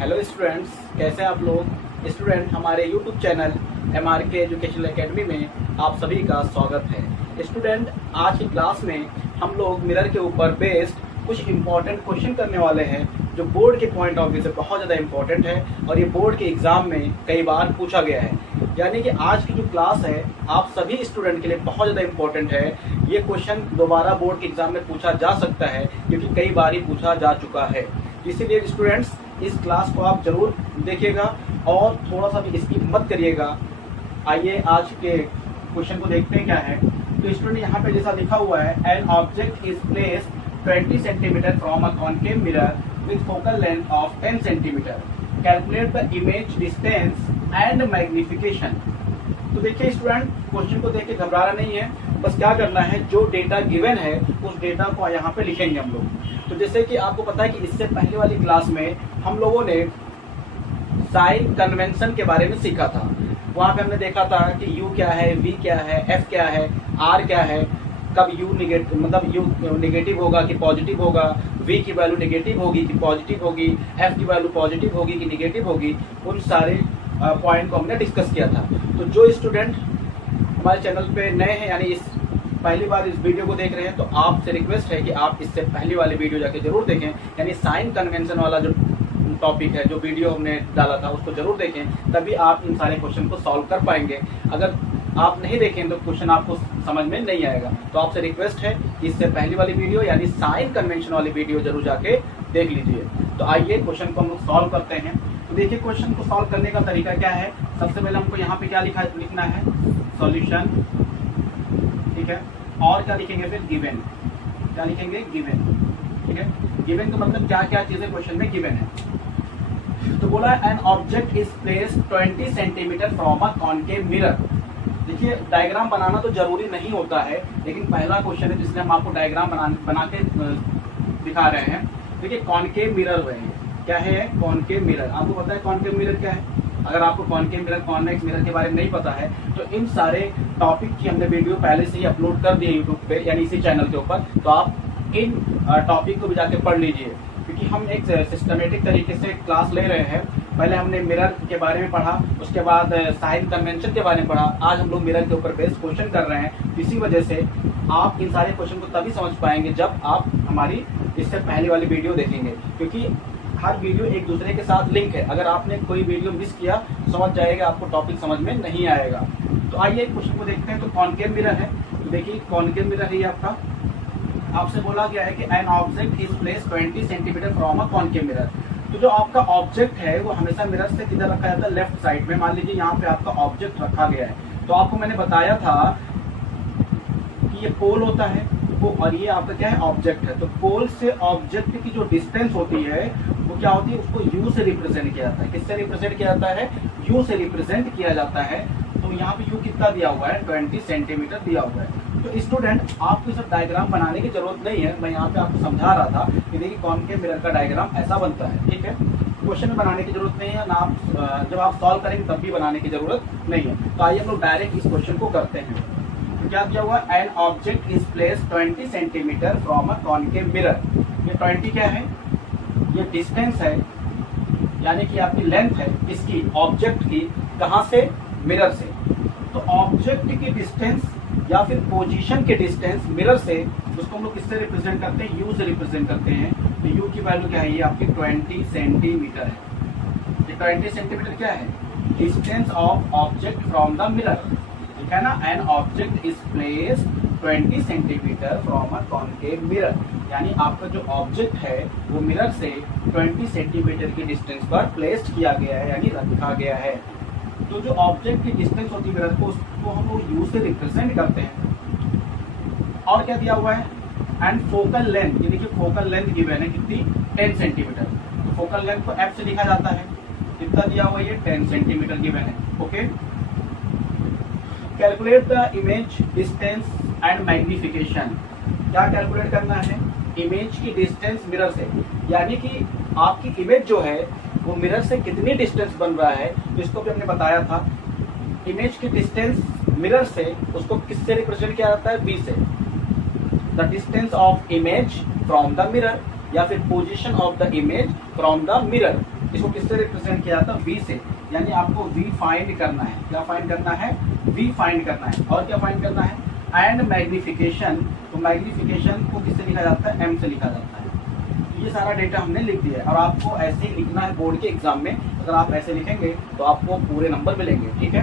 Hello students, कैसे हैं आप लोग। स्टूडेंट, हमारे YouTube channel MRK educational academy में आप सभी का स्वागत है। स्टूडेंट, आज की क्लास में हम लोग मिरर के ऊपर बेस्ड कुछ इम्पॉर्टेंट क्वेश्चन करने वाले हैं जो बोर्ड के पॉइंट ऑफ व्यू से बहुत ज़्यादा इम्पॉर्टेंट है और ये बोर्ड के एग्ज़ाम में कई बार पूछा गया है। यानी कि आज की जो क्लास है आप सभी स्टूडेंट के लिए बहुत ज़्यादा इम्पोर्टेंट है। ये क्वेश्चन दोबारा बोर्ड के एग्जाम में पूछा जा सकता है क्योंकि कई बार ही पूछा जा चुका है। इसीलिए स्टूडेंट्स, इस क्लास को आप जरूर देखिएगा और थोड़ा सा भी स्किप मत करिएगा। आइए आज के क्वेश्चन को देखते हैं क्या है। तो स्टूडेंट, यहाँ पे जैसा लिखा हुआ है, an object is placed 20 centimetre from a concave mirror with focal length of 10 centimetre. Calculate the image distance and magnification. तो देखिए स्टूडेंट, क्वेश्चन को देख के घबराना नहीं है, बस क्या करना है, जो डेटा गिवन है उस डेटा को यहाँ पे लिखेंगे हम लोग। तो जैसे कि आपको पता है कि इससे पहले वाली क्लास में हम लोगों ने साइन कन्वेंशन के बारे में सीखा था। वहां पे हमने देखा था कि U क्या है, V क्या है, F क्या है, R क्या है, कब U नेगेटिव मतलब U नेगेटिव होगा कि पॉजिटिव होगा, V की वैल्यू नेगेटिव होगी कि पॉजिटिव होगी, F की वैल्यू पॉजिटिव होगी कि नेगेटिव होगी। उन सारे पॉइंट को हमने डिस्कस किया था। तो जो स्टूडेंट हमारे चैनल पे नए हैं, यानी इस पहली बार इस वीडियो को देख रहे हैं, तो आपसे रिक्वेस्ट है कि आप इससे पहली वाली वीडियो जाके जरूर देखें। यानी साइन कन्वेंशन वाला जो टॉपिक है, जो वीडियो हमने डाला था, उसको जरूर देखें, तभी आप इन सारे क्वेश्चन को सॉल्व कर पाएंगे। अगर आप नहीं देखें तो क्वेश्चन आपको समझ में नहीं आएगा। तो आपसे रिक्वेस्ट है कि इससे पहली वाली वीडियो यानी साइन कन्वेंशन वाली वीडियो जरूर जाके देख लीजिए। तो आइए क्वेश्चन को हम लोग सॉल्व करते हैं। तो देखिए क्वेश्चन को सॉल्व करने का तरीका क्या है। सबसे पहले हमको यहाँ पे क्या लिखना है, सॉल्यूशन, ठीक है। और क्या लिखेंगे फिर, गिवन। क्या लिखेंगे, गिवन, ठीक है। गिवन का मतलब क्या क्या चीजें क्वेश्चन में गिवन है। तो बोला an object is placed 20 centimetre from a concave mirror. देखिए डायग्राम बनाना तो जरूरी नहीं होता है, लेकिन पहला क्वेश्चन है जिसमें हम आपको डायग्राम बना के दिखा रहे हैं। देखिए कॉन्केव मिरर रहे हैं, क्या है कॉन्केव मिरर। आपको पता है कॉन्केव मिरर क्या है। अगर आपको कॉन्केव मिरर, कॉन्वेक्स मिरर के बारे में नहीं पता है तो इन सारे टॉपिक की हमने वीडियो पहले से ही अपलोड कर दिए यूट्यूब पे, यानी इसी चैनल के ऊपर। तो आप इन टॉपिक को भी जाके पढ़ लीजिए, क्योंकि हम एक सिस्टमेटिक तरीके से क्लास ले रहे हैं। पहले हमने मिरर के बारे में पढ़ा, उसके बाद साइन कन्वेंशन के बारे में पढ़ा, आज हम लोग मिरर के ऊपर बेस्ड क्वेश्चन कर रहे हैं। इसी वजह से आप इन सारे क्वेश्चन को तभी समझ पाएंगे जब आप हमारी इससे पहले वाली वीडियो देखेंगे, क्योंकि हर वीडियो एक दूसरे के साथ लिंक है। अगर आपने कोई वीडियो मिस किया तो समझ जाएगा, आपको टॉपिक समझ में नहीं आएगा। तो आइए क्वेश्चन को देखते हैं। तो कॉन्केव मिरर है, तो देखिए कॉन्केव मिरर है आपका। आपसे बोला गया है कि an object is placed 20 centimetre from a concave mirror. तो जो आपका ऑब्जेक्ट है वो हमेशा मिरर से किधर रखा जाता है, लेफ्ट साइड में। मान लीजिए यहाँ पे आपका ऑब्जेक्ट रखा गया है, तो आपको मैंने बताया था कि ये पोल होता है और ये आपका क्या है, ऑब्जेक्ट है। तो पोल से ऑब्जेक्ट की जो डिस्टेंस होती है वो क्या होती है, उसको यू से रिप्रेजेंट किया जाता है। किससे रिप्रेजेंट किया जाता है, यू से रिप्रेजेंट किया जाता है। तो यहाँ पे यू कितना दिया हुआ है, 20 सेंटीमीटर दिया हुआ है। तो स्टूडेंट, आपको सब डायग्राम बनाने की जरूरत नहीं है। मैं यहाँ पे आपको समझा रहा था कि देखिए कॉन्केव मिरर का डायग्राम ऐसा बनता है, ठीक है। क्वेश्चन में बनाने की जरूरत नहीं है ना, आप जब आप सॉल्व करेंगे तब भी बनाने की जरूरत नहीं है। तो आइए हम लोग डायरेक्ट इस क्वेश्चन को करते हैं। तो क्या किया हुआ, an object is placed 20 centimetre from a concave mirror. ये 20 क्या है, ये डिस्टेंस है, यानी कि आपकी लेंथ है इसकी, ऑब्जेक्ट की, कहां से, मिरर से। तो ऑब्जेक्ट की डिस्टेंस या फिर पोजीशन के डिस्टेंस मिरर से, उसको हम लोग किससे रिप्रेजेंट करते हैं, यू से रिप्रेजेंट करते हैं। तो यू की वैल्यू क्या है, ये आपकी 20 सेंटीमीटर है। ये 20 सेंटीमीटर क्या है, distance of object from the mirror, ठीक है ना। An object is placed 20 centimetre from a concave mirror, यानी आपका जो ऑब्जेक्ट है वो मिरर से 20 सेंटीमीटर की डिस्टेंस पर प्लेस्ड किया गया है, यानी रखा गया है। तो जो ऑब्जेक्ट की डिस्टेंस होती है मिरर को, उसको हम लोग यू से रिप्रेजेंट करते हैं। और क्या दिया हुआ है, एंड फोकल लेंथ, ये देखिए फोकल लेंथ गिवन है कितनी, 10 सेंटीमीटर। तो फोकल लेंथ को एफ से लिखा जाता है, कितना दिया हुआ है, ये 10 सेंटीमीटर गिवन है, okay. Calculate the image distance and magnification. क्या कैलकुलेट करना है, इमेज की डिस्टेंस मिरर से, यानी कि आपकी इमेज जो है वो मिरर से कितनी डिस्टेंस बन रहा है। तो इसको भी हमने बताया था, इमेज की डिस्टेंस मिरर से उसको किससे रिप्रेजेंट किया जाता है, बी से। The distance of image from the mirror, या फिर position of the image from the mirror, इसको किससे रिप्रेजेंट किया जाता है? v से। यानी आपको v फाइंड करना है। क्या फाइंड करना है? v फाइंड करना है। और क्या फाइंड करना है? And magnification. तो मैग्निफिकेशन को किससे लिखा जाता है? m से लिखा जाता है। तो ये सारा डेटा हमने लिख दिया है और आपको ऐसे ही लिखना है बोर्ड के एग्जाम में। अगर आप ऐसे लिखेंगे तो आपको पूरे नंबर मिलेंगे, ठीक है।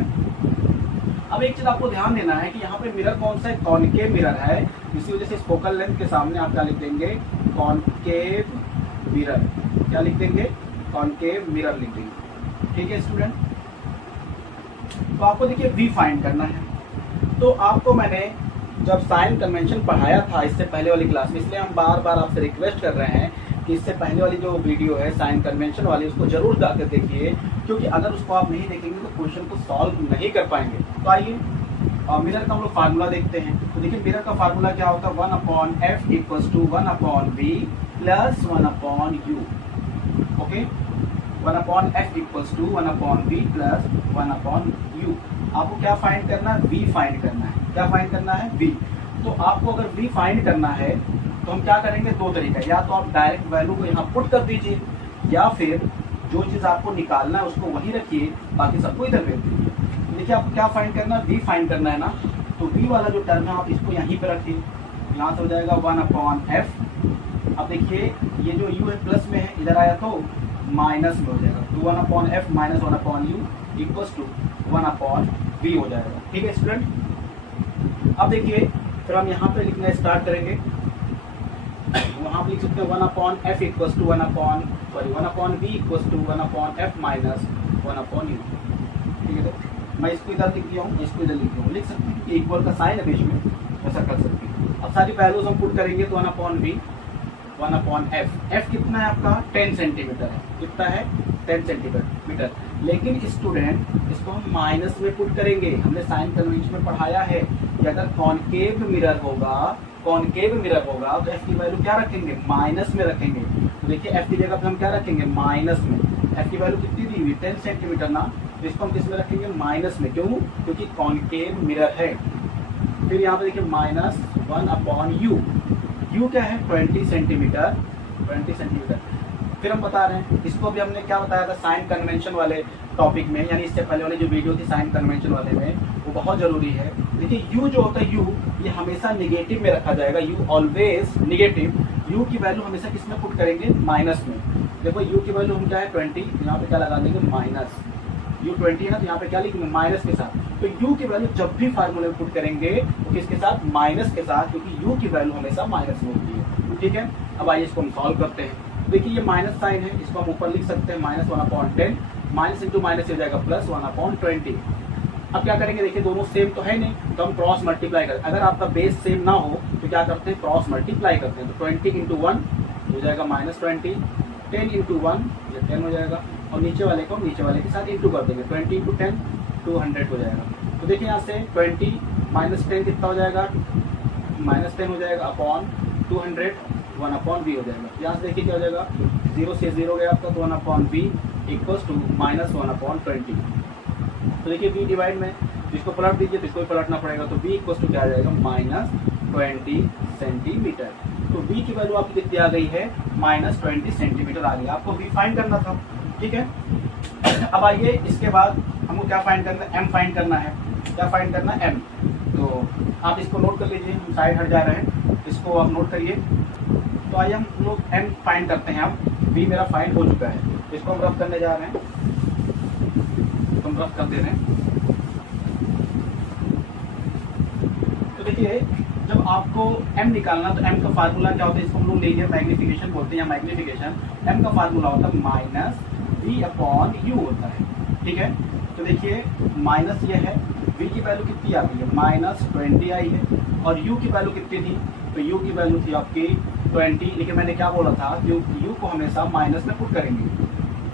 अब एक चीज आपको ध्यान देना है कि यहाँ पे मिरर कौन सा है? कॉनकेव मिरर है। इसी वजह से फोकल लेंथ के सामने आप क्या लिख देंगे? Concave mirror. क्या लिख देंगे? कॉनकेव मिरर लिख देंगे, ठीक है स्टूडेंट। तो आपको देखिए v फाइंड करना है। तो आपको मैंने जब साइन कन्वेंशन पढ़ाया था इससे पहले वाली क्लास में, इसलिए हम बार बार आपसे रिक्वेस्ट कर रहे हैं कि इससे पहले वाली जो वीडियो है साइन कन्वेंशन वाली, उसको जरूर जाकर देखिए, क्योंकि अगर उसको आप नहीं देखेंगे तो क्वेश्चन को सॉल्व नहीं कर पाएंगे। तो आइए मिरर का हम लोग फार्मूला देखते हैं। तो देखिए मिरर का फार्मूला क्या होता है? 1/f equals to 1/v plus 1/u। Okay, 1/f equals to 1/v plus 1/u। आपको क्या फाइंड करना है? v फाइंड करना है। क्या फाइंड करना है? v। तो आपको अगर v फाइंड करना है तो हम क्या करेंगे? दो तरीका, या तो आप डायरेक्ट वैल्यू को यहाँ पुट कर दीजिए, या फिर जो चीज़ आपको निकालना है उसको वहीं रखिए, बाकी सबको इधर भेज दीजिए। देखिए आपको क्या फाइंड करना है? v फाइंड करना है ना, तो v वाला जो टर्म है आप इसको यहीं पर रखिए। यहाँ से हो जाएगा 1/f। अब देखिए ये जो u है प्लस में है, इधर आया तो माइनस में हो जाएगा। तो 1/f minus 1/u equals to 1/v हो जाएगा, ठीक है स्टूडेंट। अब देखिए फिर हम यहाँ पे लिखना स्टार्ट करेंगे। वहाँ पे लिख सकते हैं 1/f equals to 1/v equals to 1/f minus 1/u, ठीक है। तो मैं इसको इधर लिख दिया हूँ, इसको इधर लिख दिया हूँ, लिख सकते हैं कि इक्वल का साइन है बीच में, ऐसा कर सकते हैं। अब सारी वैल्यूज हम पुट करेंगे तो 1/v 1/f। f कितना है आपका? 10 सेंटीमीटर है। कितना है? 10 सेंटीमीटर। लेकिन स्टूडेंट इसको हम माइनस में पुट करेंगे। हमने साइन कन्वेंशन में पढ़ाया है कि अगर कॉनकेव मिरर होगा तो f की वैल्यू क्या रखेंगे? माइनस में रखेंगे। तो देखिए f की जगह पे हम क्या रखेंगे? माइनस में। f की वैल्यू कितनी दी हुई? 10 सेंटीमीटर ना, तो इसको हम किस में रखेंगे? माइनस में। क्यों? क्योंकि कॉनकेव मिरर है। फिर यहाँ पे देखिए माइनस 1/u। u क्या है? 20 सेंटीमीटर। फिर हम बता रहे हैं, इसको भी हमने क्या बताया था साइन कन्वेंशन वाले टॉपिक में, यानी इससे पहले वाली जो वीडियो थी साइन कन्वेंशन वाले में, वो बहुत जरूरी है। देखिए u जो होता है u, ये हमेशा निगेटिव में रखा जाएगा। u always negative. u की वैल्यू हमेशा किस में पुट करेंगे? माइनस में। देखो u की वैल्यू हम क्या है? 20, यहाँ पे क्या लगा देंगे? माइनस। u 20 है ना, तो यहाँ पे क्या लिखेंगे? माइनस के साथ। तो u की वैल्यू जब भी फार्मूले में पुट करेंगे तो किसके साथ? माइनस के साथ, क्योंकि u की वैल्यू हमेशा माइनस में होती है, ठीक है। अब आइए इसको हम सॉल्व करते हैं। देखिए ये माइनस साइन है, इसको हम ऊपर लिख सकते हैं माइनस 1/10, माइनस इंटू माइनस हो जाएगा प्लस 1/20। अब क्या करेंगे? देखिए दोनों सेम तो है नहीं, तो हम क्रॉस मल्टीप्लाई करें। अगर आपका बेस सेम ना हो तो क्या करते हैं? क्रॉस मल्टीप्लाई करते हैं। तो 20 इंटू 1 हो जाएगा -20, 10 इंटू 1 ये 10 हो जाएगा, और नीचे वाले को नीचे वाले के साथ इंटू कर देंगे। 20 इंटू 10 200 हो जाएगा। तो देखिए यहाँ से 20 माइनस 10 कितना हो जाएगा? -10 हो जाएगा अपॉन 200 1/v हो जाएगा। यहाँ से देखिए क्या हो जाएगा? 0 से 0 गया आपका, तो 1/v इक्वल्स टू -1/20। तो देखिए v डिवाइड में इसको पलट दीजिए, तो इसको भी पलटना पड़ेगा। तो v इक्वल्स टू क्या आ जाएगा? -20 सेंटीमीटर। तो v की वैल्यू आपकी कितनी आ गई है? -20 सेंटीमीटर आ गई। आपको v फाइंड करना था, ठीक है। अब आइए इसके बाद हमको क्या फाइंड करना है? m फाइंड करना है। क्या फाइंड करना है? m। तो आप इसको नोट कर लीजिए, हम साइड हट जा रहे हैं, इसको आप नोट करिए। तो आइए हम लोग m फाइंड करते हैं। अब v मेरा फाइंड हो चुका है, इसको हम रफ करने जा रहे हैं, तो हम रफ कर दे रहे हैं। तो देखिए जब आपको m निकालना, तो m का फार्मूला क्या होता है? इसको हम लोग लीजिए मैग्निफिकेशन बोलते हैं, या मैग्निफिकेशन। m का फार्मूला होता है -v/u होता है, ठीक है। तो देखिए माइनस ये है, v की वैल्यू कितनी आ गई है? -20 आई है, और u की वैल्यू कितनी थी? तो u की वैल्यू थी आपकी 20। लेकिन मैंने क्या बोला था? u को हमेशा माइनस में पुट करेंगे।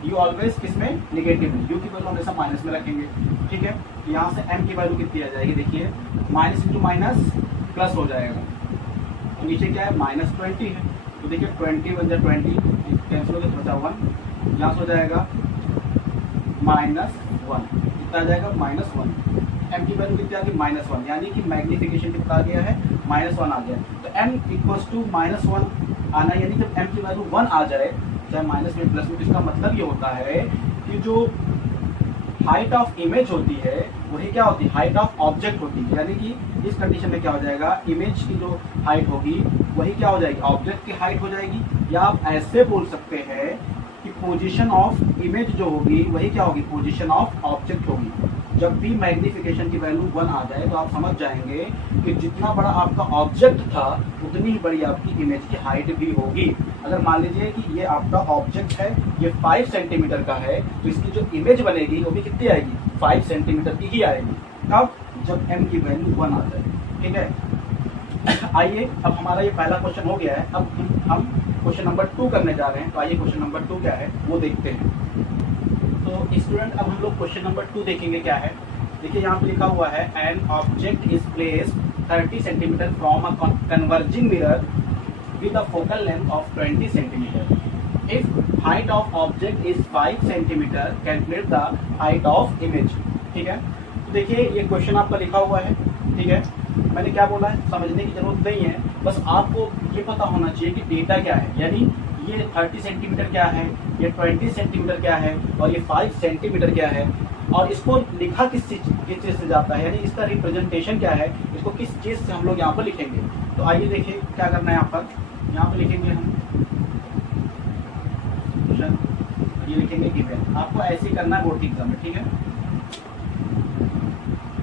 u ऑलवेज किसमें? निगेटिव में। u की वैल्यू हमेशा माइनस में रखेंगे, ठीक है। तो यहाँ से m की वैल्यू कितनी आ जाएगी? देखिए माइनस इंटू माइनस प्लस हो जाएगा, तो नीचे क्या है? -20 है। तो देखिए 20 बन जाए 20, कैंसिल हो गया, बचा 1, यहाँ से हो जाएगा -1। कितना आ जाएगा? -1। m की वैल्यू कितनी आ गई? -1, यानी कि मैग्निफिकेशन कितना आ गया है? -1 आ गया। तो m इक्वल्स टू -1 आना, यानी जब m की वैल्यू 1 आ जाए चाहे माइनस में प्लस में। इसका मतलब ये होता है कि जो हाइट ऑफ इमेज होती है वही क्या होती है, हाइट ऑफ ऑब्जेक्ट होती है। यानी कि इस कंडीशन में क्या हो जाएगा, इमेज की जो हाइट होगी वही क्या हो जाएगी, ऑब्जेक्ट की हाइट हो जाएगी। या आप ऐसे बोल सकते हैं कि पोजीशन ऑफ इमेज जो होगी वही क्या होगी, पोजीशन ऑफ ऑब्जेक्ट होगी। जब भी मैग्निफिकेशन की वैल्यू 1 आ जाए तो आप समझ जाएंगे कि जितना बड़ा आपका ऑब्जेक्ट था उतनी ही बड़ी आपकी इमेज की हाइट भी होगी। अगर मान लीजिए कि ये आपका ऑब्जेक्ट है, ये 5 सेंटीमीटर का है, तो इसकी जो इमेज बनेगी वो भी कितनी आएगी, 5 सेंटीमीटर की ही आएगी। कब, जब m की वैल्यू 1 आ जाए। ठीक है, आइए अब हमारा ये पहला क्वेश्चन हो गया है। अब हम क्वेश्चन नंबर 2 करने जा रहे हैं। तो आइए क्वेश्चन नंबर 2 क्या है वो देखते हैं। तो स्टूडेंट अब हम लोग क्वेश्चन नंबर 2 देखेंगे क्या है। देखिए यहाँ पे लिखा हुआ है an object is placed 30 centimetre from a converging mirror with a focal length of 20 centimeter. If height of object is 5 centimeter, calculate the height of image. ठीक है, तो देखिए ये क्वेश्चन आपका लिखा हुआ है। ठीक है, मैंने क्या बोला है, समझने की जरूरत नहीं है, बस आपको ये पता होना चाहिए कि डेटा क्या है। यानी ये 30 सेंटीमीटर क्या है, ये 20 सेंटीमीटर क्या है और ये 5 सेंटीमीटर क्या है, और इसको लिखा किस चीज़ से जाता है, यानी इसका रिप्रेजेंटेशन क्या है, इसको किस चीज़ से हम लोग यहाँ पर लिखेंगे। तो आइए देखिए क्या करना है। यहाँ पर लिखेंगे हम ये लिखेंगे गिवन। आपको ऐसे ही करना है बोर्ड एग्जाम में। ठीक है,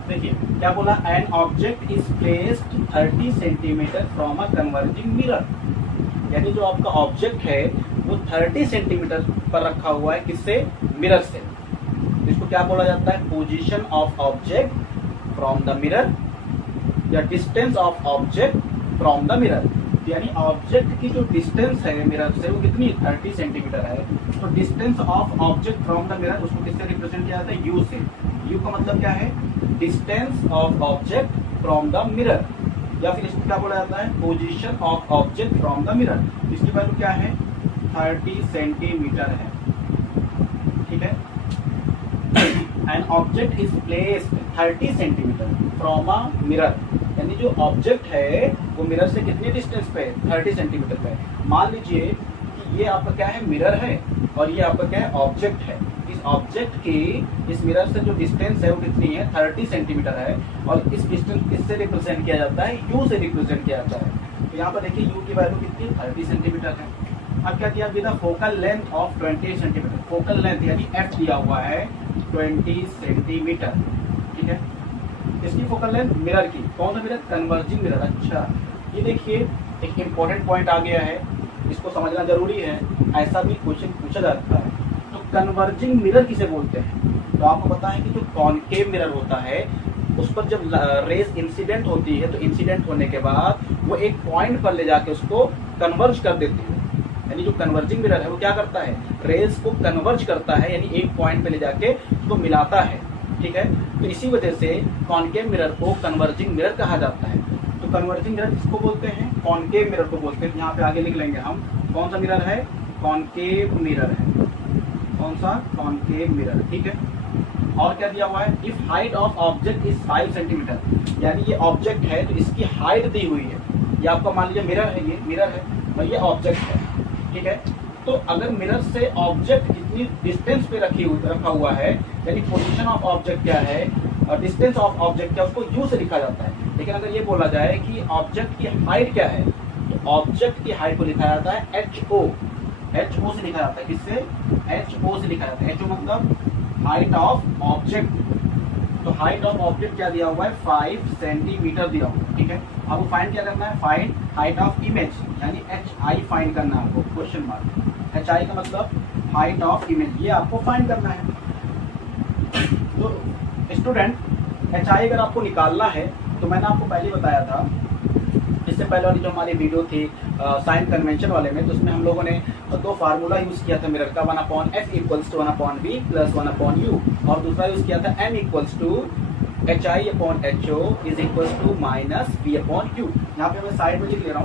देखिए क्या बोला, an object is placed 30 centimetre from a converging mirror. यानी जो आपका ऑब्जेक्ट है वो 30 सेंटीमीटर पर रखा हुआ है, किससे, मिरर से। इसको क्या बोला जाता है, position of object from the mirror या distance of object from the mirror. यानी ऑब्जेक्ट की जो डिस्टेंस है मिरर से वो कितनी, 30 सेंटीमीटर है। तो distance of object from the mirror उसको किससे रिप्रेजेंट किया जाता है, यू से। यू का मतलब क्या है, distance of object from the mirror, या फिर इसको क्या बोला जाता है, position of object from the mirror. इसकी वैल्यू क्या है, 30 सेंटीमीटर है। ठीक है, an object is placed 30 centimetre from a mirror. यानी जो ऑब्जेक्ट है वो मिरर से कितने डिस्टेंस पे है, 30 सेंटीमीटर पे। मान लीजिए कि ये आपका क्या है, मिरर है, और ये आपका क्या है, ऑब्जेक्ट है। इस ऑब्जेक्ट की इस मिरर से जो डिस्टेंस है वो कितनी है, 30 सेंटीमीटर है। और इस डिस्टेंस किससे रिप्रेजेंट किया जाता है, यू से रिप्रेजेंट किया जाता है। तो यहाँ पर देखिए यू की वैल्यू कितनी, 30 सेंटीमीटर है। अब क्या किया, with a focal length of 20 centimetre. Focal length यानी एफ दिया हुआ है 20 सेंटीमीटर। ठीक है, इसकी फोकल लेंथ मिरर की, कौन सा मिरर, कन्वर्जिंग मिरर। अच्छा, ये देखिए एक इम्पोर्टेंट पॉइंट आ गया है, इसको समझना जरूरी है, ऐसा भी क्वेश्चन पूछा जाता है। तो कन्वर्जिंग मिरर किसे बोलते हैं, तो आपको पता है कि जो कॉनकेव मिरर होता है उस पर जब रेज इंसिडेंट होती है तो इंसिडेंट होने के बाद वो एक पॉइंट पर ले जाके उसको कन्वर्ज कर देती है। यानी जो कन्वर्जिंग मिरर है वो क्या करता है, रेज को कन्वर्ज करता है, यानी एक पॉइंट पे ले जाके उसको मिलाता है। ठीक है, तो इसी वजह से कॉनकेव मिरर को कन्वर्जिंग मिरर कहा जाता है। तो कन्वर्जिंग मिरर किसको बोलते हैं, कॉनकेव मिरर को बोलते हैं। यहाँ पे आगे लिख लेंगे हम, कौन सा मिरर है, कॉनकेव मिरर है। कौन सा, कॉनकेव मिरर। ठीक है, और क्या दिया हुआ है, if height of object is 5 centimetre. यानी ये ऑब्जेक्ट है तो इसकी हाइट दी हुई है। ये आपका मान लीजिए मिरर है, ये मिरर है और ये ऑब्जेक्ट है। ठीक है, तो अगर मिरर से ऑब्जेक्ट कितनी डिस्टेंस पे रखा हुआ है, यानी पोजीशन ऑफ ऑब्जेक्ट क्या है और डिस्टेंस ऑफ ऑब्जेक्ट क्या, उसको यू से लिखा जाता है। लेकिन अगर ये बोला जाए कि ऑब्जेक्ट की हाइट क्या है, तो ऑब्जेक्ट की हाइट को लिखा जाता है HO। HO से लिखा जाता है, किससे, HO से लिखा जाता है। HO मतलब हाइट ऑफ ऑब्जेक्ट। तो हाइट ऑफ ऑब्जेक्ट क्या दिया हुआ है, 5 सेंटीमीटर दिया हुआ है। ठीक है, आपको फाइंड क्या करना है, फाइंड हाइट ऑफ इमेज, यानी HI फाइंड करना है आपको, क्वेश्चन मार्क। HI का मतलब हाइट ऑफ इमेज, ये आपको फाइंड करना है। तो स्टूडेंट HI अगर आपको निकालना है तो मैंने आपको पहले बताया था, इससे पहले वाली जो हमारी वीडियो थी साइन कन्वेंशन वाले में, तो उसमें हम लोगों ने 2 फार्मूला यूज किया था मिरर का, 1/f equals to 1/v plus 1/u, और दूसरा यूज किया था m equals to HI/HO is equals to minus v/u। यहाँ पे मैं साइड में लिख ले रहा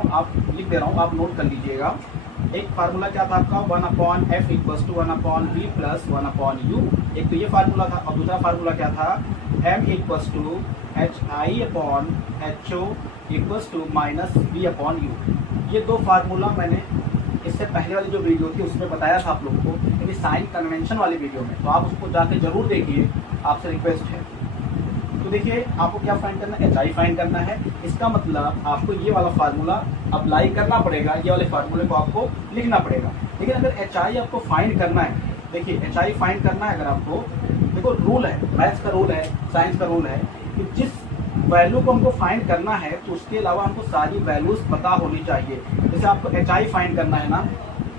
हूँ, आप नोट कर लीजिएगा। एक फार्मूला क्या था आपका, 1/f equals to 1/v plus 1/u। एक तो ये फार्मूला था, और दूसरा फार्मूला क्या था, m equals to HI/HO equals to minus v/u। ये 2 फार्मूला मैंने इससे पहले वाली जो वीडियो थी उसमें बताया था आप लोगों को, यानी साइन कन्वेंशन वाली वीडियो में, तो आप उसको जाके जरूर देखिए, आपसे रिक्वेस्ट है। तो देखिए आपको क्या फाइंड करना है, HI फाइंड करना है। इसका मतलब आपको ये वाला फार्मूला अप्लाई करना पड़ेगा, ये वाले फार्मूले को आपको लिखना पड़ेगा। लेकिन अगर HI आपको फाइंड करना है, देखिए HI फाइंड करना है अगर आपको, देखो रूल है, मैथ्स का रूल है, साइंस का रूल है कि जिस वैल्यू को हमको फाइंड करना है तो उसके अलावा हमको सारी वैल्यूज पता होनी चाहिए। जैसे आपको HI फाइंड करना है ना,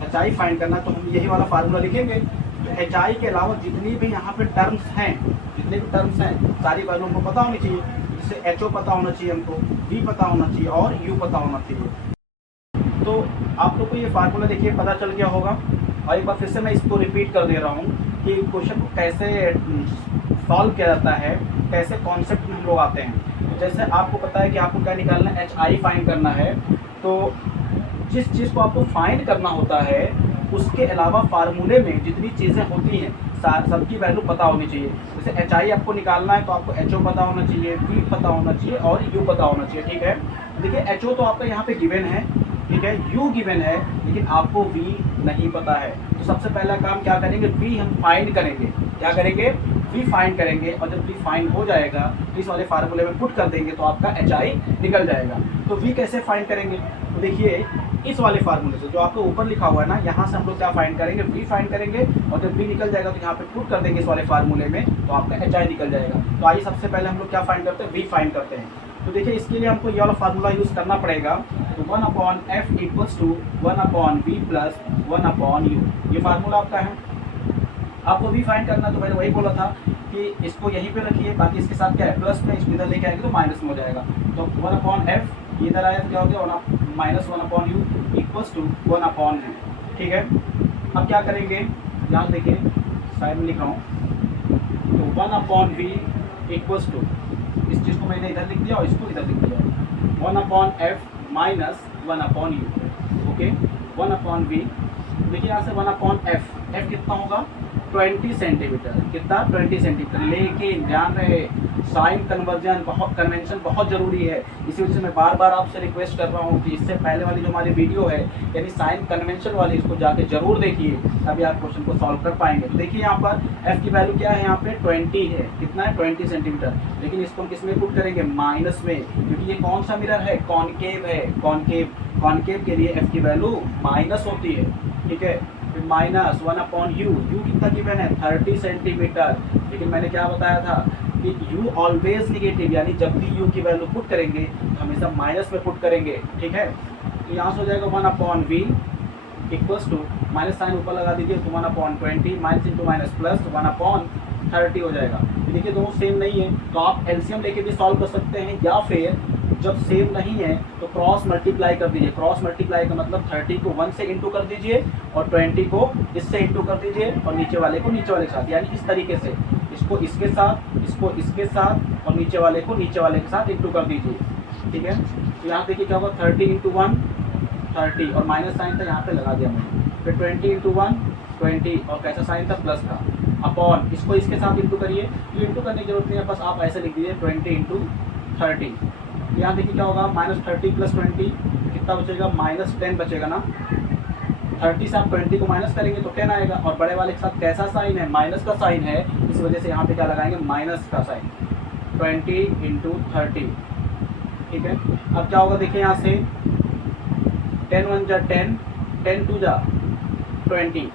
HI फाइंड करना है तो हम यही वाला फार्मूला लिखेंगे। तो HI के अलावा जितनी भी यहाँ पे टर्म्स हैं, जितने भी टर्म्स हैं सारी वैल्यू हमको पता होनी चाहिए। जैसे HO पता होना चाहिए हमको, V पता होना चाहिए और U पता होना चाहिए। तो आप लोग को ये फार्मूला देखिए पता चल गया होगा। और एक बार फिर से मैं इसको रिपीट कर दे रहा हूँ कि क्वेश्चन को कैसे सॉल्व किया जाता है, कैसे कॉन्सेप्ट में हम लोग आते हैं। तो जैसे आपको पता है कि आपको क्या निकालना है, HI फाइंड करना है। तो जिस चीज़ को आपको फाइंड करना होता है उसके अलावा फार्मूले में जितनी चीज़ें होती हैं सबकी वैल्यू पता होनी चाहिए। जैसे HI आपको निकालना है तो आपको HO पता होना चाहिए, V पता होना चाहिए और U पता होना चाहिए, ठीक है। देखिए HO तो आपका यहाँ पे गिवन है, ठीक है, U गिवन है, लेकिन आपको V नहीं पता है। तो सबसे पहला काम क्या करेंगे, V हम फाइंड करेंगे। क्या करेंगे, V फाइंड करेंगे और जब V फाइंड हो जाएगा तो इस वाले फार्मूले में पुट कर देंगे तो आपका HI निकल जाएगा। तो V कैसे फाइंड करेंगे, तो देखिए इस वाले फार्मूले से जो आपको ऊपर लिखा हुआ है ना, यहाँ से हम लोग क्या फाइंड करेंगे, V फाइंड करेंगे और जब V निकल जाएगा तो यहाँ पे पुट कर देंगे इस वाले फार्मूले में तो आपका HI निकल जाएगा। तो आइए सबसे पहले हम लोग क्या फाइंड करते हैं, V फाइंड करते हैं। तो देखिए इसके लिए हमको ये वाला फार्मूला यूज़ करना पड़ेगा। तो 1/f equals to 1/v plus 1/u, ये फार्मूला आपका है। आपको V फाइंड करना, तो मैंने वही बोला था कि इसको यहीं पे रखिए, बाकी इसके साथ क्या है प्लस में, इसको इधर लेके आएंगे तो माइनस में हो जाएगा। तो 1/f इधर आया तो क्या हो गया, minus 1/u equals to 1/v, ठीक है। अब क्या करेंगे, यहाँ देखिए साइड में लिखा हूँ, तो 1/v इक्वल्स टू, इस चीज़ को मैंने इधर लिख दिया और इसको इधर लिख दिया, 1/f minus 1/u, okay. 1/v, देखिए यहाँ से 1/f, f कितना होगा 20 सेंटीमीटर, कितना 20 सेंटीमीटर। लेकिन ध्यान रहे साइन कन्वेंशन बहुत ज़रूरी है, इसी वजह से मैं बार बार आपसे रिक्वेस्ट कर रहा हूँ कि इससे पहले वाली जो हमारी वीडियो है यानी साइन कन्वेंशन वाली, इसको जाके जरूर देखिए, तभी आप क्वेश्चन को सॉल्व कर पाएंगे। तो देखिए यहाँ पर f की वैल्यू क्या है, यहाँ पे 20 है, कितना है 20 सेंटीमीटर। लेकिन इसको हम किस में पुट करेंगे, माइनस में, क्योंकि ये कौन सा मिरर है, कॉनकेव है। कॉनकेव के लिए f की वैल्यू माइनस होती है, ठीक है। माइनस 1/u, u कितना गिवन है 30 सेंटीमीटर। लेकिन मैंने क्या बताया था कि u ऑलवेज निगेटिव, यानी जब भी u की वैल्यू पुट करेंगे तो हमेशा माइनस में पुट करेंगे, ठीक है। तो यहाँ से हो जाएगा 1/v equals to, minus sign ऊपर लगा दीजिए तो 1/20, माइनस इंटू माइनस प्लस 1/30 हो जाएगा। देखिए दोनों सेम नहीं है तो आप एलसीएम लेके भी सॉल्व कर सकते हैं, या फिर जब सेम नहीं है तो क्रॉस मल्टीप्लाई कर दीजिए। क्रॉस मल्टीप्लाई का मतलब 30 को 1 से इंटू कर दीजिए और 20 को इससे इंटू कर दीजिए और नीचे वाले को नीचे वाले के साथ, यानी इस तरीके से इसको इसके साथ, इसको इसके साथ और नीचे वाले को नीचे वाले के साथ इंटू कर दीजिए, ठीक है। तो यहाँ देखिए क्या होगा 30 इंटू 1 30 और माइनस साइन था यहाँ पे लगा दिया मैंने, फिर 20 इंटू 1 20 और कैसा साइन था प्लस का, अपॉन इसको इसके साथ इंटू करिए। ये इंटू करने की जरूरत नहीं है, बस आप ऐसे लिख दीजिए 20 इंटू 30। यहाँ देखिए क्या होगा -30 प्लस 20 कितना बचेगा, -10 बचेगा ना। 30 से आप 20 को माइनस करेंगे तो 10 आएगा और बड़े वाले के साथ कैसा साइन है, माइनस का साइन है, इस वजह से यहाँ पे क्या लगाएंगे माइनस का साइन, 20 इंटू 30, ठीक है। अब क्या होगा देखिए यहाँ से 10 1 जा 10, 10 2 जा 20,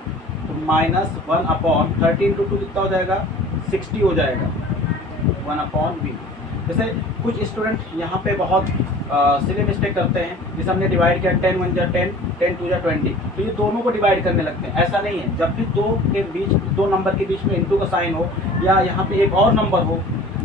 तो -1/30 इंटू 2 कितना हो जाएगा 60 हो जाएगा, 1/v। जैसे कुछ स्टूडेंट यहाँ पे बहुत सिली मिस्टेक करते हैं, जैसे हमने डिवाइड किया 10 1 जा 10, 10 2 जा 20, तो ये दोनों को डिवाइड करने लगते हैं। ऐसा नहीं है, जब भी दो नंबर के बीच में इंटू का साइन हो या यहाँ पे एक और नंबर हो,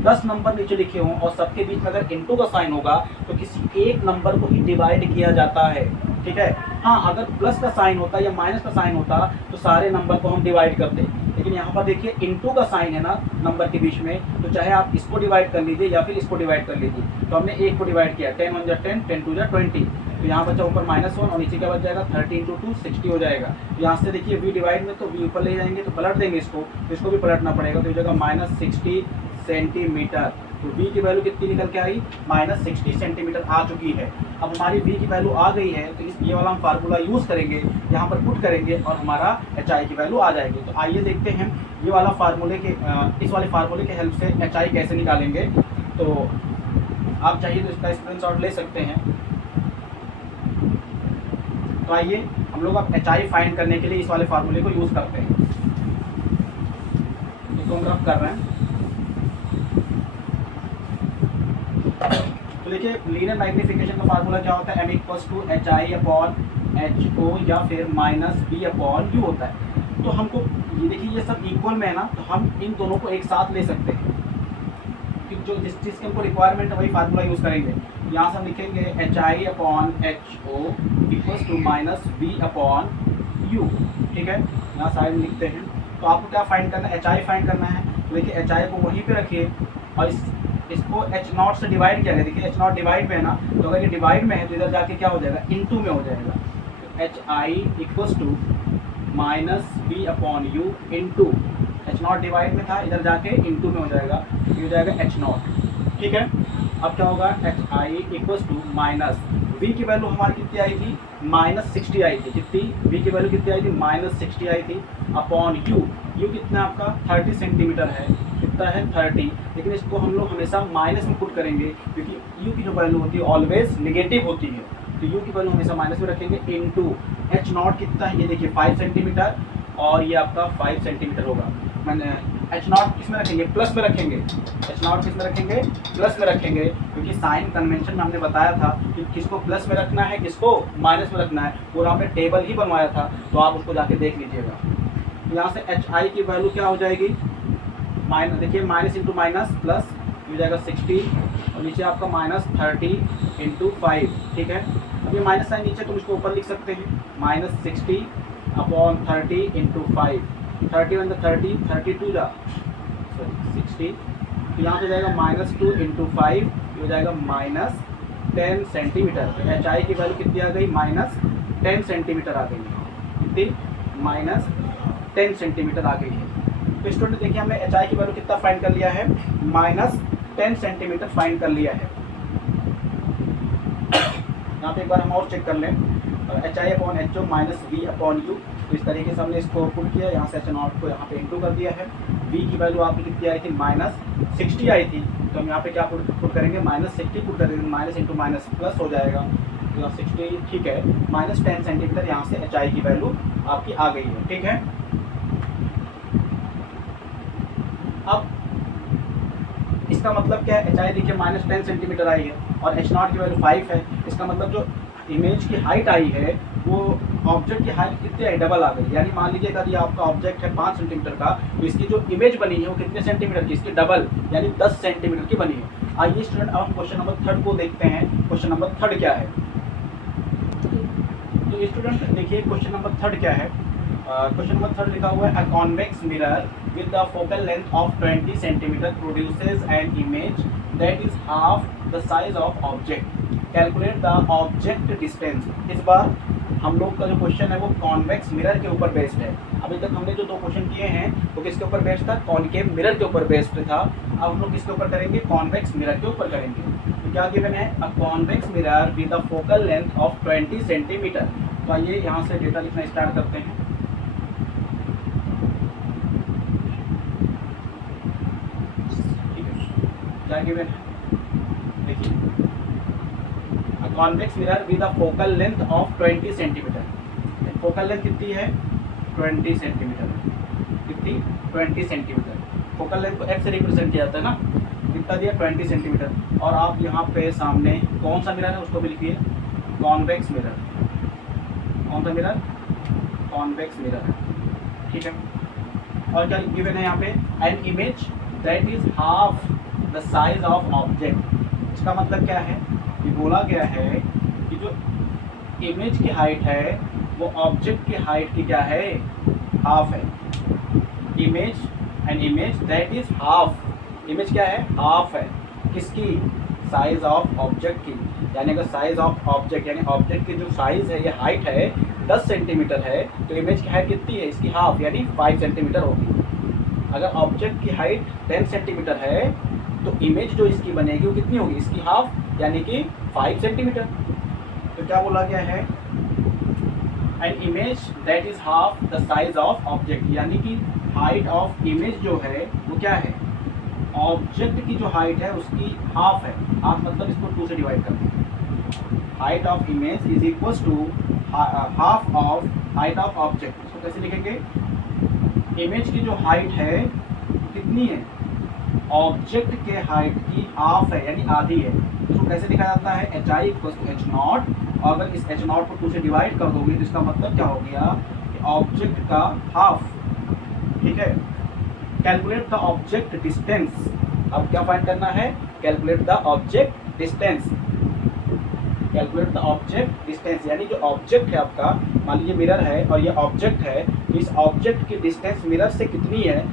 10 नंबर नीचे लिखे हों और सबके बीच में अगर इंटू का साइन होगा तो किसी एक नंबर को ही डिवाइड किया जाता है, ठीक है। हाँ, अगर प्लस का साइन होता या माइनस का साइन होता तो सारे नंबर को हम डिवाइड करते, लेकिन यहाँ पर देखिए इंटू का साइन है ना नंबर के बीच में, तो चाहे आप इसको डिवाइड कर लीजिए या फिर इसको डिवाइड कर लीजिए। तो हमने एक को डिवाइड किया, 10 1 जा 10, 10 2 जा 20, तो यहाँ बचा ऊपर -1 और नीचे क्या बच जाएगा 30 इंटू 2 60 हो जाएगा। तो यहाँ से देखिए v डिवाइड में तो v ऊपर ले जाएंगे तो पलट देंगे इसको, तो इसको भी पलटना पड़ेगा, तो ये जगह -60 सेंटीमीटर, तो v की वैल्यू कितनी निकल के आई, -60 सेंटीमीटर आ चुकी है। अब हमारी v की वैल्यू आ गई है तो ये वाला हम फार्मूला यूज़ करेंगे, यहाँ पर पुट करेंगे और हमारा HI की वैल्यू आ जाएगी। तो आइए देखते हैं ये वाला फार्मूले के इस वाले फार्मूले के हेल्प से HI कैसे निकालेंगे। तो आप चाहिए तो इसका स्क्रीनशॉट ले सकते हैं। तो आइए हम लोग अब HI फाइंड करने के लिए इस वाले फार्मूले को यूज़ करते हैं। इसको हम रफ कर रहे हैं। तो देखिए लीनियर मैग्नीफिकेशन का फार्मूला क्या होता है, m=HI/HO या फिर -B/U होता है। तो हमको ये देखिए ये सब इक्वल में है ना, तो हम इन दोनों को एक साथ ले सकते हैं कि जो जिस चीज़ की हमको रिक्वायरमेंट है वही फार्मूला यूज़ करेंगे। यहाँ से हम लिखेंगे HI/HO = -B/U, ठीक है, यहाँ साइड में लिखते हैं। तो आपको क्या फाइंड करना है, HI फाइंड करना है। तो देखिए HI को वहीं पे रखिए और इसको H0 से डिवाइड किया गया। देखिए H0 डिवाइड में है ना, तो अगर ये डिवाइड में है तो इधर जाके क्या हो जाएगा, इनटू में हो जाएगा। तो HI = -B/U into H0 divide में था, इधर जाके इनटू में हो जाएगा, ये हो जाएगा H0, ठीक है। अब क्या होगा, HI = V की वैल्यू हमारी कितनी आई थी, -60 आई थी। कितनी, V की वैल्यू कितनी आई थी, -60 आई थी अपॉन U कितना आपका 30 सेंटीमीटर है, कितना है 30। लेकिन इसको हम लोग हमेशा माइनस में पुट करेंगे क्योंकि U की जो वैल्यू होती है ऑलवेज नेगेटिव होती है। तो U की वैल्यू हमेशा माइनस में रखेंगे इनटू H0 कितना है, ये देखिए 5 सेंटीमीटर और ये आपका 5 सेंटीमीटर होगा। मैंने H0 किस में रखेंगे, प्लस में रखेंगे। H0 किस में रखेंगे, प्लस में रखेंगे, क्योंकि साइन कन्वेंशन में हमने बताया था कि किसको प्लस में रखना है किसको माइनस में रखना है। पूरा हमने टेबल ही बनवाया था, तो आप उसको जाके देख लीजिएगा। तो यहाँ से HI की वैल्यू क्या हो जाएगी, माइनस, देखिए माइनस इंटू माइनस प्लस, हो जाएगा 60 और नीचे आपका -30 इंटू 5, ठीक है। अब ये माइनस साइन नीचे तुम इसको ऊपर लिख सकते हैं, -60 अपॉन 30 इंटू 5, 30 × 30 32 जा, सॉरी 60। तो यहाँ पे जाएगा -2 इंटू 5, ये हो जाएगा -10 सेंटीमीटर। तो HI की वैल्यू कितनी आ गई, -10 सेंटीमीटर आ गई है। कितनी, -10 सेंटीमीटर आ गई है। तो स्टूडेंट देखिए हमने HI की वैल्यू कितना फाइंड कर लिया है, -10 सेंटीमीटर फाइंड कर लिया है। यहाँ पे एक बार हम और चेक कर लें, HI/HO -B/U। तो इस तरीके से हमने इसको पुट किया, यहाँ से H0 को यहाँ पे इंटू कर दिया है। V की वैल्यू आपकी कितनी आई थी, -60 आई थी, तो हम यहाँ पे क्या पुट करेंगे, -60 पुट करेंगे, माइनस इंटू माइनस प्लस हो जाएगा। तो यहाँ 60, ठीक है, -10 सेंटीमीटर यहाँ से HI की वैल्यू आपकी आ गई है, ठीक है। अब इसका मतलब क्या है, HI देखिए -10 सेंटीमीटर आई है और H0 की वैल्यू 5 है। इसका मतलब जो इमेज की हाइट आई है वो ऑब्जेक्ट की हाइट कितनी आई, डबल आ गई। यानी मान लीजिए अगर ये आपका ऑब्जेक्ट है 5 सेंटीमीटर का, तो इसकी जो इमेज बनी है वो कितने सेंटीमीटर की, इसकी डबल यानी 10 सेंटीमीटर की बनी है। आइए स्टूडेंट अब हम क्वेश्चन नंबर 3 को देखते हैं। क्वेश्चन नंबर 3 क्या है, तो स्टूडेंट देखिए क्वेश्चन नंबर 3 क्या है। क्वेश्चन नंबर 3 लिखा हुआ है, a convex mirror with the focal length of 20 cm produces an image that is half the size of object. Calculate the object distance. इस बार हम लोग का जो क्वेश्चन है वो कॉन्वेक्स मिरर के ऊपर बेस्ड है। अभी तक हमने जो 2 क्वेश्चन किए हैं वो किसके ऊपर बेस्ड था, कॉनकेव मिरर के ऊपर बेस्ड था। अब हम लोग किसके ऊपर करेंगे, कॉन्वेक्स मिरर के ऊपर करेंगे। तो क्या गिवन है, a convex mirror with the focal length of 20 centimetre. तो आइए यहाँ से डेटा लिखना स्टार्ट करते हैं। क्या गिवन है, देखिए a convex mirror with a focal length of 20 centimetre. Focal length कितनी है, 20 सेंटीमीटर। कितनी, 20 सेंटीमीटर। फोकल लेंथ को F से रिप्रेजेंट किया जाता है ना, कितना दिया, 20 सेंटीमीटर। और आप यहाँ पे सामने कौन सा मिरर है उसको भी लिखिए, कॉन्वेक्स मिरर। कौन सा मिरर, कॉन्वेक्स मिरर, ठीक है। और क्या गिवन है यहाँ पे, an image that is half the size of object. इसका मतलब क्या है, ये बोला गया है कि जो इमेज की हाइट है वो ऑब्जेक्ट की हाइट की क्या है, हाफ है। Image, an image that is half, image क्या है, हाफ है, किसकी, साइज ऑफ ऑब्जेक्ट की। यानी अगर साइज ऑफ ऑब्जेक्ट यानी ऑब्जेक्ट की जो साइज है, ये हाइट है 10 सेंटीमीटर है, तो इमेज की हाइट कितनी है, इसकी हाफ यानी 5 सेंटीमीटर होगी। अगर ऑब्जेक्ट की हाइट 10 सेंटीमीटर है तो इमेज जो इसकी बनेगी वो कितनी होगी, इसकी हाफ यानी कि 5 सेंटीमीटर। तो क्या बोला गया है, an image that is half the size of object, यानी कि हाइट ऑफ इमेज जो है वो क्या है, ऑब्जेक्ट की जो हाइट है उसकी हाफ है। हाफ मतलब इसको 2 से डिवाइड करते हैं। Height of image is equal to half of height of object. इसको कैसे लिखेंगे, इमेज की जो हाइट है कितनी है, ऑब्जेक्ट के हाइट की हाफ है यानी आधी है। इसको कैसे लिखा जाता है, H I equal to H naught. और अगर इस एच नॉट को 2 से डिवाइड कर दोगे तो इसका मतलब क्या हो गया कि ऑब्जेक्ट का हाफ। ठीक है, कैलकुलेट द ऑब्जेक्ट डिस्टेंस। अब क्या फाइंड करना है, calculate the object distance. Calculate the object distance यानी जो ऑब्जेक्ट है आपका, मान लीजिए मिरर है और ये ऑब्जेक्ट है, तो इस ऑब्जेक्ट की डिस्टेंस मिरर से कितनी है,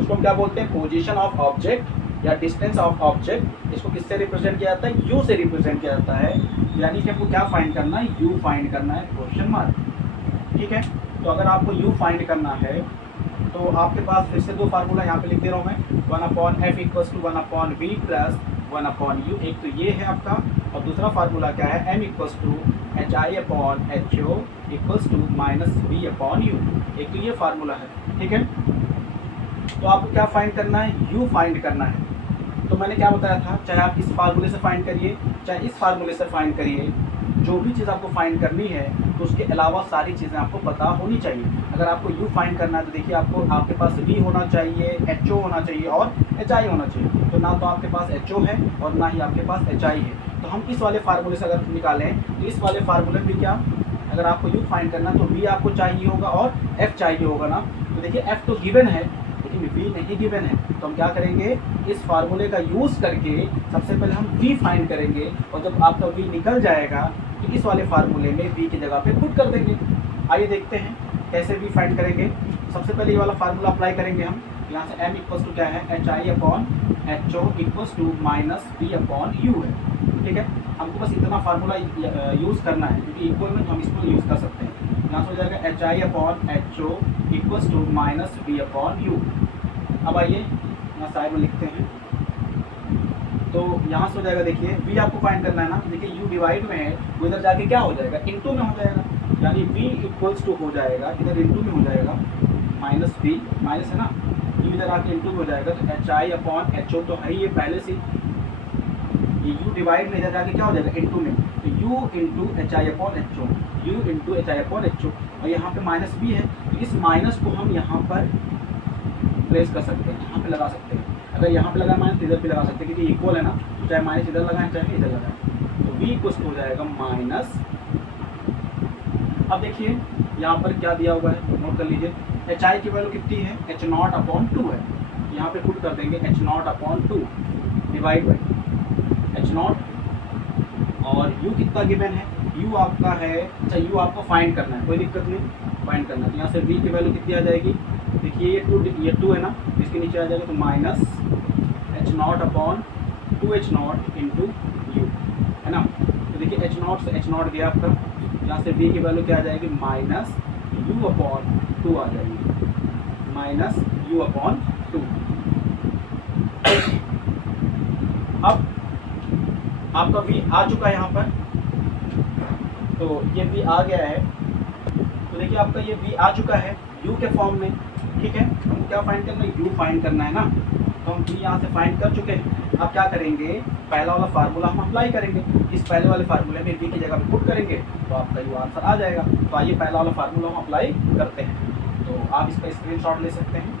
उसको हम क्या बोलते हैं, पोजीशन ऑफ ऑब्जेक्ट या डिस्टेंस ऑफ ऑब्जेक्ट। इसको किससे रिप्रेजेंट किया जाता है, यू से रिप्रेजेंट किया जाता है। यानी कि आपको क्या फाइंड करना है, यू फाइंड करना है, क्वेश्चन मार्क। ठीक है, तो अगर आपको यू फाइंड करना है तो आपके पास फिर से 2 फार्मूला यहाँ पे लिख दे रहा हूँ मैं, 1/f equals to 1/v plus 1/u। एक तो ये है आपका, और दूसरा फार्मूला क्या है, m equals to hi/ho equals to -v/u। एक तो ये फार्मूला है। ठीक है, तो आपको क्या फाइंड करना है, u फाइंड करना है। तो मैंने क्या बताया था, चाहे आप इस फार्मूले से फाइंड करिए चाहे इस फार्मूले से फाइंड करिए, जो भी चीज़ आपको फाइंड करनी है तो उसके अलावा सारी चीज़ें आपको पता होनी चाहिए। अगर आपको u फाइंड करना है तो देखिए आपको आपके पास v होना चाहिए, ho होना चाहिए और hi होना चाहिए। तो ना तो आपके पास ho है और ना ही आपके पास hi है। तो हम इस वाले फार्मूले से अगर निकालें तो इस वाले फार्मूले में क्या, अगर आपको u फाइंड करना तो v आपको चाहिए होगा और f चाहिए होगा ना। तो देखिए f तो गिवन है लेकिन v नहीं गिवन है, तो हम क्या करेंगे, इस फार्मूले का यूज़ करके सबसे पहले हम v फाइंड करेंगे, और जब आपका v निकल जाएगा तो इस वाले फार्मूले में v की जगह पे पुट कर देंगे। आइए देखते हैं कैसे v फाइंड करेंगे। सबसे पहले ये वाला फार्मूला अप्लाई करेंगे हम। यहाँ से m इक्वल्स टू क्या है, hi/ho इक्वल्स टू -v/u है। ठीक है, हमको बस इतना फार्मूला यूज़ करना है क्योंकि इक्वल में हम इसको यूज़ कर सकते हैं। यहाँ से हो जाएगा hi/ho इक्वल्स टू -v/u। अब आइए यहाँ साइड में लिखते हैं, तो यहाँ से हो जाएगा, देखिए v आपको फाइंड करना है ना, तो देखिए u डिवाइड में है, वो इधर जाके क्या हो जाएगा, इनटू में हो जाएगा, यानी v इक्वल्स टू हो जाएगा, इधर इनटू में हो जाएगा, -v माइनस है ना, u इधर आके इनटू में हो जाएगा, तो hi/ho तो है ही ये पहले से, ये u डिवाइड में इधर जाके क्या हो जाएगा, इनटू में, तो u into hi/ho, u into hi/ho, और यहाँ पे -v है, तो इस माइनस को हम यहाँ पर प्लेस कर सकते हैं, यहाँ पे लगा सकते हैं। अगर यहाँ पे लगा माइनस तो इधर भी लगा सकते हैं क्योंकि इक्वल है ना, तो चाहे माइनस इधर लगाएं चाहे इधर लगाएं, तो v इक्वल हो जाएगा माइनस। अब देखिए यहाँ पर क्या दिया हुआ है, नोट कर लीजिए, hi की वैल्यू कितनी है, h0/2 है, यहाँ पे पुट कर देंगे h0/2 डिवाइड बाई h0, और u कितना गिवन है, u आपका है, अच्छा u आपको फाइंड करना है, कोई दिक्कत नहीं, फाइंड करना है। तो यहाँ से v की वैल्यू कितनी आ जाएगी, देखिए ये 2 है ना, इसके नीचे आ जाएगा तो माइनस h0/2h0 इंटू यू है ना। तो देखिए h0 से h0 गया आपका, यहाँ से v की वैल्यू क्या आ जाएगी, -u/2 आ जाएगी, -u/2। अब आपका v आ चुका है यहाँ पर, तो ये v आ गया है, तो देखिए आपका ये v आ चुका है u के फॉर्म में। ठीक है, हमको क्या फाइंड करना है, u फाइंड करना है ना, तो हम v यहाँ से फाइंड कर चुके हैं। अब क्या करेंगे, पहला वाला फार्मूला हम अप्लाई करेंगे, इस पहले वाले फार्मूले में v की जगह पे पुट करेंगे तो आपका u आंसर आ जाएगा। तो आइए पहला वाला फार्मूला हम अप्लाई करते हैं, तो आप इसका स्क्रीनशॉट ले सकते हैं।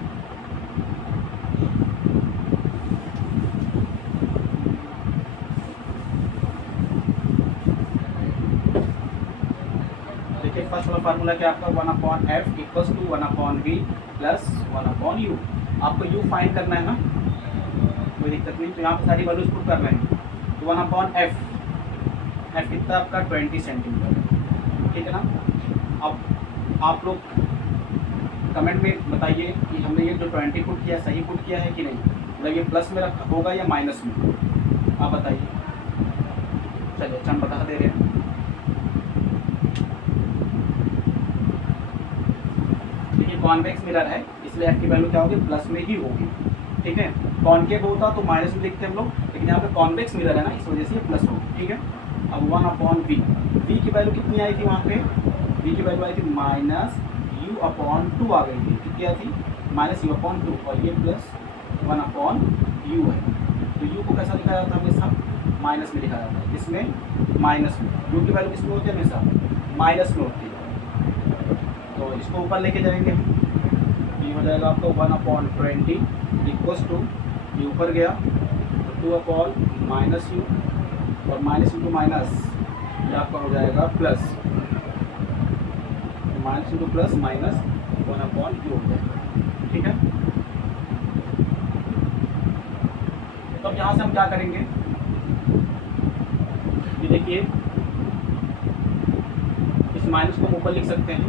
देखिए फर्स्ट वाला फार्मूला क्या आपका, 1/f equals to 1/v plus 1/u। आपको u फाइंड करना है ना, कोई दिक्कत नहीं, तो यहाँ पर सारी वैल्यूज पुट कर रहे हैं। तो 1/f, f कितना आपका 20 सेंटीमीटर, ठीक है ना। अब आप लोग कमेंट में बताइए कि हमने ये जो 20 पुट किया सही पुट किया है कि नहीं, मतलब ये प्लस में होगा या माइनस में, आप बताइए। चलिए अच्छा हम बता दे रहे हैं, देखिए कॉन्वेक्स मिरर है इसलिए f की वैल्यू क्या होगी, प्लस में ही होगी। ठीक है। कॉनकेव होता तो माइनस में लिखते हम लोग, लेकिन यहाँ पे कॉन्वेक्स मिरर है ना, इस वजह से ये प्लस होगा, ठीक है। अब 1/v, v की वैल्यू कितनी आई थी वहाँ पे, v की वैल्यू आई थी -u/2 आ गई थी, क्या थी -u/2, और ये +1/u है। तो u को कैसा लिखा जाता है हमेशा, माइनस में लिखा जाता है, इसमें माइनस में, u की वैल्यू किसमें होती है हमेशा, माइनस में होती है। तो इसको ऊपर लेके जाएंगे हम, ये हो जाएगा आपका 1/20 इक्वल्स टू, ये ऊपर गया तो 2/-u, और माइनस इंटू माइनस ये आपका हो जाएगा plus, minus into plus minus 1/u हो जाएगा, ठीक है। तो अब यहाँ से हम क्या करेंगे, ये देखिए इस माइनस को हम ऊपर लिख सकते हैं,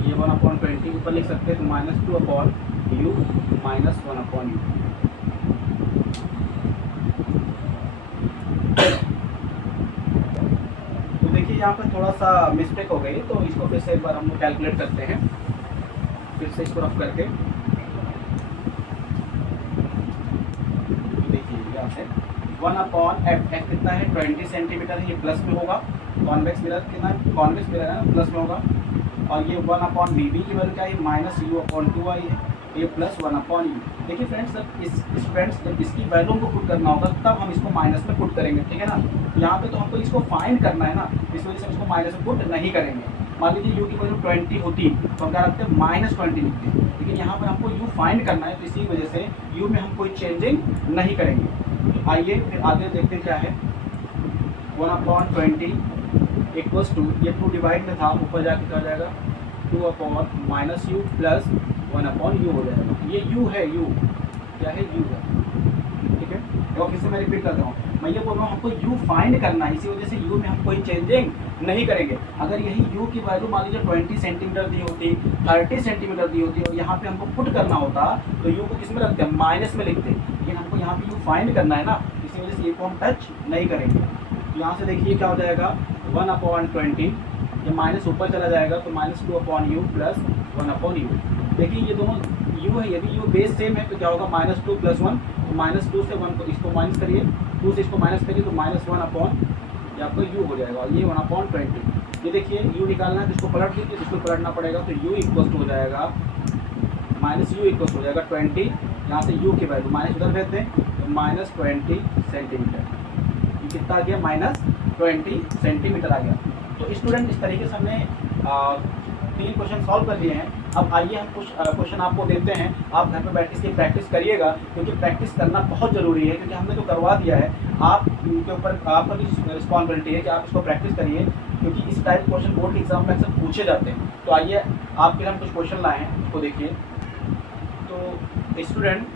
ये 1/20 ऊपर लिख सकते हैं, तो -2/u माइनस 1/u। तो देखिए यहाँ पर थोड़ा सा मिस्टेक हो गई, तो इसको फिर से एक बार हम लोग कैलकुलेट करते हैं, फिर से इसको रफ करके देखिए यहाँ से 1/f, f कितना है 20 सेंटीमीटर है, ये प्लस में होगा, कॉन्वेक्स मिरर कितना है, कॉन्वेक्स मिरर है ना, प्लस में होगा, और ये 1/v की वैल्यू क्या है -u/2 आई है, ये +1/u। देखिए फ्रेंड्स, जब इसकी वैल्यू को पुट करना होगा तब हम इसको माइनस में पुट करेंगे, ठीक है ना। यहाँ पे तो हमको इसको फाइंड करना है ना, इस वजह से हम इसको माइनस में पुट नहीं करेंगे। मान लीजिए u की वैल्यू 20 होती तो हम क्या रखते हैं -20 लिखते हैं, लेकिन यहाँ पर हमको u फाइंड करना है, तो इसी वजह से u में हम कोई चेंजिंग नहीं करेंगे। तो आइए फिर आगे देखते हैं क्या है, 1/20 इक्वल्स टू, ये 2 डिवाइड में था, ऊपर जाके क्या हो जाएगा 2/-u प्लस 1/u हो जाएगा। ये u है, u क्या है, u है, ठीक है। तो फिर से मैं रिपीट करता हूँ, मैं ये बोल रहा हूँ हमको u फाइंड करना है, इसी वजह से u में हम कोई चेंजिंग नहीं करेंगे। अगर यही u की वैल्यू मान लीजिए 20 सेंटीमीटर दी होती, 30 सेंटीमीटर दी होती, और यहाँ पे हमको पुट करना होता तो u को किस में रखते हैं, माइनस में लिखते, लेकिन हमको यहाँ पे u फाइंड करना है ना, इसी वजह से ये को हम टच नहीं करेंगे। तो यहाँ से देखिए क्या हो जाएगा 1/20, जब माइनस ऊपर चला जाएगा तो -2/u प्लस 1/u। देखिए ये दोनों u है, यदि u बेस सेम है तो क्या होगा -2 + 1, तो -2 से 1 को इसको माइनस करिए, 2 से इसको माइनस करिए तो -1/, ये आपका u हो जाएगा, और ये 1/20। ये देखिए u निकालना है तो इसको पलट दीजिए, इसको पलटना पड़ेगा, तो u इक्वल्स हो जाएगा -u इक्वल्स हो जाएगा 20, यहाँ से u की वैल्यू माइनस उधर भेज दें तो -20 सेंटीमीटर, ये कितना आ गया -20 सेंटीमीटर आ गया। तो स्टूडेंट इस तरीके से हमने 3 क्वेश्चन सॉल्व कर लिए हैं। अब आइए हम कुछ क्वेश्चन आपको देते हैं, आप घर पर बैठ के इसकी प्रैक्टिस करिएगा, क्योंकि प्रैक्टिस करना बहुत ज़रूरी है, क्योंकि हमने तो करवा दिया है, आप उनके ऊपर आपका भी रिस्पॉन्सिबिलिटी है कि आप इसको प्रैक्टिस करिए, क्योंकि इस टाइप क्वेश्चन बोर्ड के एग्जाम में अक्सर पूछे जाते हैं। तो आइए आपके लिए हम कुछ क्वेश्चन लाए हैं, उसको देखिए। तो स्टूडेंट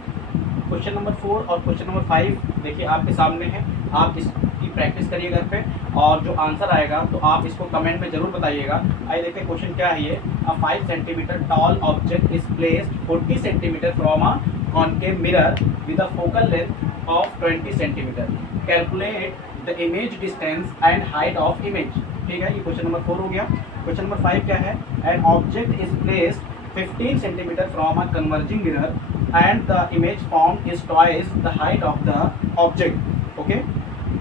क्वेश्चन नंबर 4 और क्वेश्चन नंबर 5 देखिए आपके सामने है, आप इसकी प्रैक्टिस करिए घर पे, और जो आंसर आएगा तो आप इसको कमेंट में जरूर बताइएगा। आइए देखते हैं क्वेश्चन क्या है ये। अ 5 centimetre tall object is placed 40 centimetre from a concave mirror with a focal length of 20 centimetre, calculate the image distance and height of image. ठीक है, ये क्वेश्चन नंबर 4 हो गया। क्वेश्चन नंबर 5 क्या है, an object is placed 15 centimeter from a converging mirror and the image formed is twice the height of the object. Okay,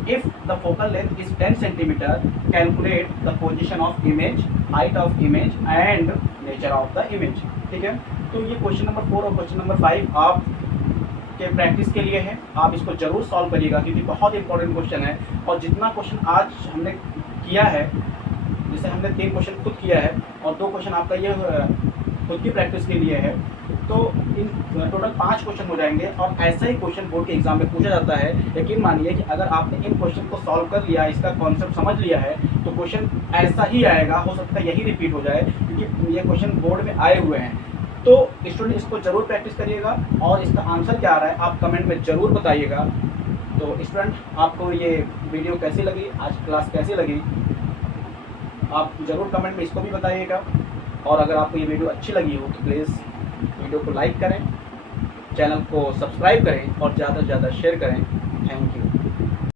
if the focal length is 10 centimeter, calculate the position of image, height of image and nature of the image. ठीक है, तो ये question number 4 और question number 5 आप के practice के लिए है, आप इसको जरूर सॉल्व करिएगा, क्योंकि बहुत इंपॉर्टेंट क्वेश्चन है। और जितना क्वेश्चन आज हमने किया है, जैसे हमने 3 क्वेश्चन खुद किया है और 2 क्वेश्चन आपका ये खुद की प्रैक्टिस के लिए है, तो इन टोटल 5 क्वेश्चन हो जाएंगे। और ऐसा ही क्वेश्चन बोर्ड के एग्जाम में पूछा जाता है। यकीन मानिए कि अगर आपने इन क्वेश्चन को सॉल्व कर लिया, इसका कॉन्सेप्ट समझ लिया है, तो क्वेश्चन ऐसा ही आएगा, हो सकता है यही रिपीट हो जाए, क्योंकि ये क्वेश्चन बोर्ड में आए हुए हैं। तो स्टूडेंट इसको जरूर प्रैक्टिस करिएगा, और इसका आंसर क्या आ रहा है आप कमेंट में ज़रूर बताइएगा। तो स्टूडेंट आपको ये वीडियो कैसी लगी, आज क्लास कैसी लगी, आप ज़रूर कमेंट में इसको भी बताइएगा। और अगर आपको ये वीडियो अच्छी लगी हो तो प्लीज़ वीडियो को लाइक करें, चैनल को सब्सक्राइब करें और ज़्यादा से ज़्यादा शेयर करें। Thank you.